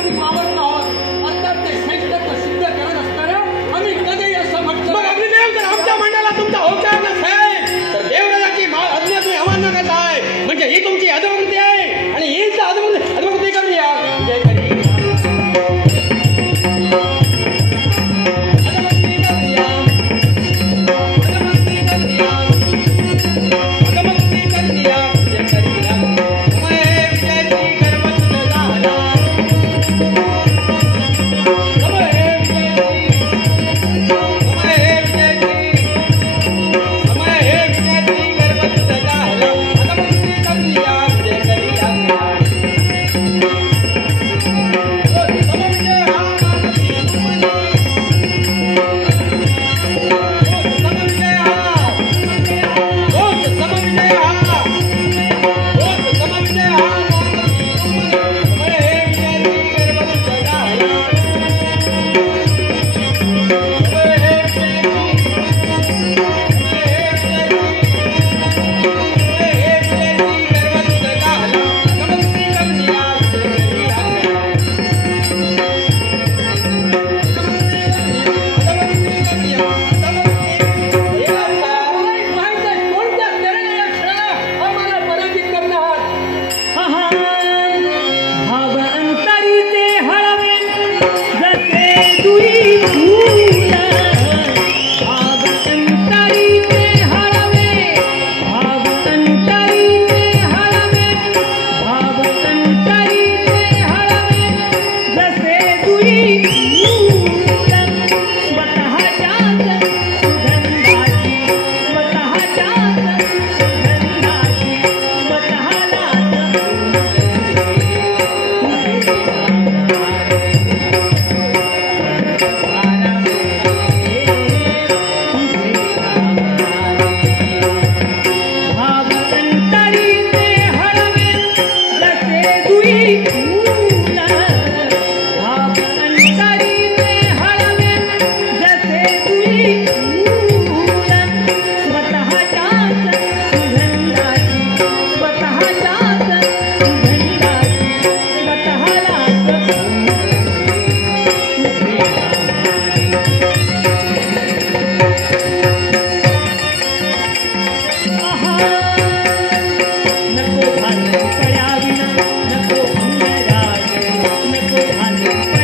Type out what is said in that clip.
आम्ही पावत आहोत अर्थात ते श्रेष्ठत्व सिद्ध करत असताना आम्ही कधी असं म्हटलं मग अग्निदेव जर आमच्या मंडळाला तुमचा होकार नसेल तर देवराजाची आज्ञा तुम्ही अमान्य करताय म्हणजे ही तुमची अधोगती आहे आणि हीच अधोगती करूया जय करी नको